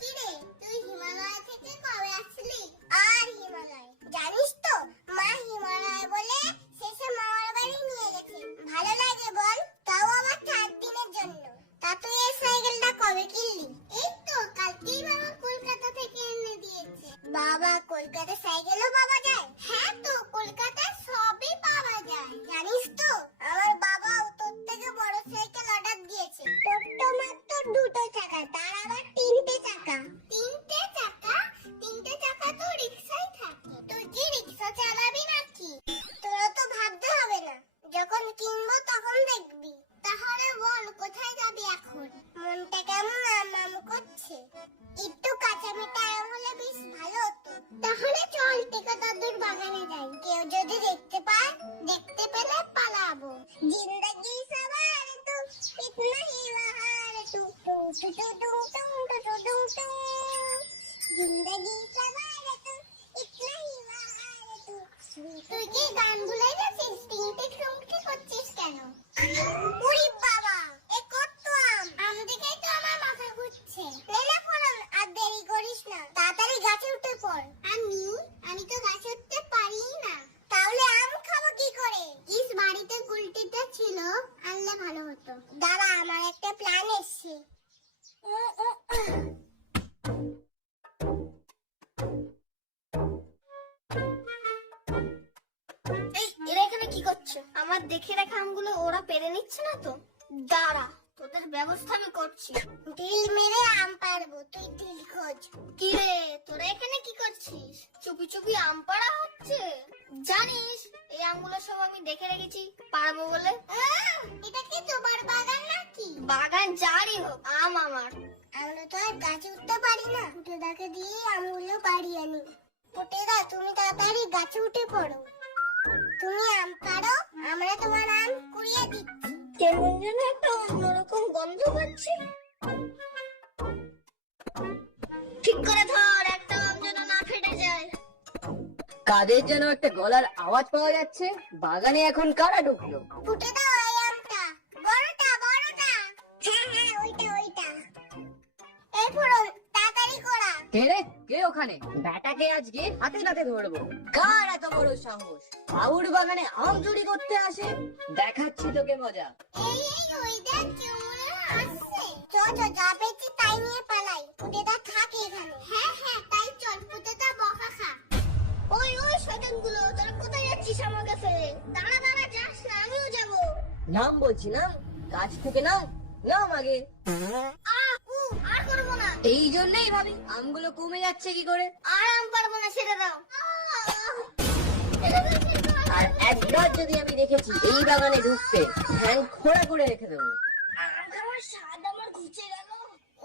কিরে, তুই হিমালয় থেকে কবে আসলি? আর হিমালয় জানিস তো, মা হিমালয় বলে শেষে মামার বাড়ি নিয়ে গেছে। ভালো লাগে বল, তাও আবার 4 দিনের জন্য। তা তুই এই সাইকেলটা কবে কিনলি? এই তো কালকেই বাবা কলকাতা থেকে এনে দিয়েছে। বাবা, কলকাতা সাইকেলও পাওয়া যায়? হ্যাঁ তো, কলকাতায় সবই পাওয়া যায়। জানিস তো, আমার বাবাও তোর থেকে বড় সাইকেল অর্ডার দিয়েছে। তোর তো মাত্র 2টো চাকা, তার আবার 3টে চাকা। 3টে চাকা? 3টে চাকা তো রিকশায় থাকে। তুই কি রিকশা চালাবি নাকি? তোরা তো ভাবতে হবে না, যখন কিনবো তখন দেখবি। তাহলে বল, কোথায় যাবি এখন? মনটা কেমন আম করছে, একটু কাঁচা মিঠা আম হলে বেশ ভালো হতো। তাহলে চল টেকা দাদুর বাগানে যাই। কেউ যদি দেখতে পায়, দেখতে পেলে পালাবো। জিন্দেগি সবার তো ইতনা হি বাহার টু টু টু টু টু টু টু টু টু। জিন্দেগি সবার তো ইতনা হি বাহার টু। তুই কি গান ভুলে গেছিস? টিংটিক টুংটিক করছিস কেন? উরি বাবা, এ কত আম দেখেই তো আমার মাথা ঘুরছে। লেলা ফলন, আর দেরি করিস না, তাড়াতাড়ি গাছে উঠে পড়। আমি তো গাছে উঠতে পারি না। তাহলে আম খাবো কি করে? ইস, বাড়িতে গুলটিটা ছিল, আনলে ভালো হতো। দাঁড়া, আমার একটা প্ল্যান এসছে। এই, এরা এখানে কি করছে? আমার দেখে রাখা আমগুলো ওরা পেরে নিচ্ছে না তো? দাঁড়া, তোদের ব্যবস্থা আমি করছি। ঢিল মেরে আম পারবো, তুই ঢিল খোঁজ। কি রে, তোরা এখানে কি করছিস? চুপি চুপি আম পাড়া হচ্ছে। জানিস, এই আমগুলো সব আমি দেখে রেখেছি পারবো বলে। এটা কি তোমার বাগান নাকি? বাগান যারই হোক, আম আমার। আমরা তো আর গাছে উঠতে পারি না, পুটেদাকে দিয়ে আমগুলো পাড়িয়ে আনি। পুটেদা, তুমি তাড়াতাড়ি গাছে উঠে পড়ো। তুমি আম পাড়ো, আমরা তোমার আম কুড়িয়ে দিচ্ছি। কেমন যেন একটা অন্যরকম গন্ধ পাচ্ছি। ঠিক করে ধর, একটা আম যেন না ফেটে যায়। কাদের যেন একটা গলার আওয়াজ পাওয়া যাচ্ছে। বাগানে এখন কারা ঢুকলো? পুটেদা, ওই আমটা বড়টা বড়টা। হ্যাঁ, ওইটা। এই ফোড়ন, তাড়াতাড়ি করা। কে রে, কে ওখানে? ব্যাটাকে আজকে হাতে নাতে ধরবো। কার এত বড় সাহস বাবুর বাগানে আম চুরি করতে আসে? দেখাচ্ছি তোকে মজা। এই ওই দেখ, কেউ মনে হয় আসছে। যা পেয়েছি তাই নিয়ে পালাই। পুটেদা থাকে এখানে। হ্যাঁ, তাই চল, পুটেদা বকা খা। ওই শয়তানগুলো, তোরা কোথায় যাচ্ছিস আমাকে ফেলে? দাঁড়া, যাস না, আমিও যাবো। নাম বলছি, নাম। গাছ থেকে নাম আগে। আর করবো না। এই জন্যই ভাবি আমগুলো কমে যাচ্ছে কি করে। আর আম পারবো না, ছেড়ে দাও। আর একবার যদি আমি দেখেছি এই বাগানে ঢুকতে, হ্যাং খোড়া করে রেখে দেবো। আম খাওয়ার স্বাদ আমার ঘুচে গেল।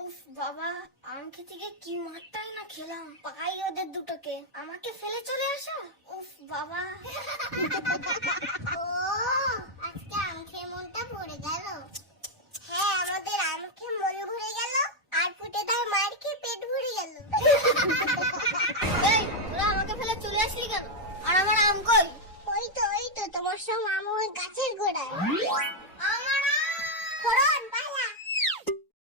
উফ বাবা, আম খেতে গিয়ে কি মারটাই না খেলাম। পাই ওদের দুটোকে, আমাকে ফেলে চলে আসা। উফ বাবা। ও, আজকে আম খেয়ে মনটা ভরে গেল। হ্যাঁ, আমাদের আম খেয়ে মন ভরে গেল, আর পুটেদার মার খেয়ে পেট ভরে গেল। এই, তোরা আমাকে ফেলে চলে আসলি কেন? আর আমার আম কই? ওই তো তোমার সব আম ওই গাছের গোড়ায়।